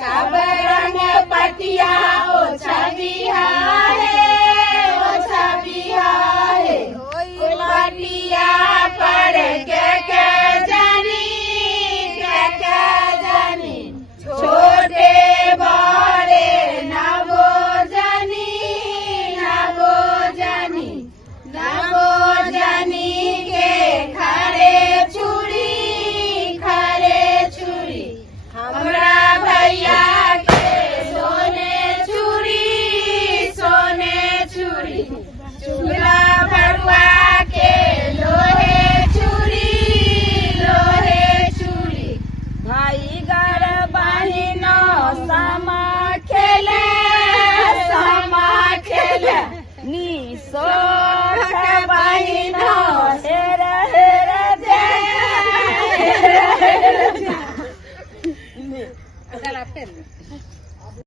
सब रंग पतिया ओछा बिहारे पतिया पर के जानी छोटे बड़े नवो जानी के खरे छुरी हमरा भैया के सोने छुरी चूल्हा भरुआ के लोहे छुरी भाई घर बहिनो समा खेले निशो बहिनो हेर जा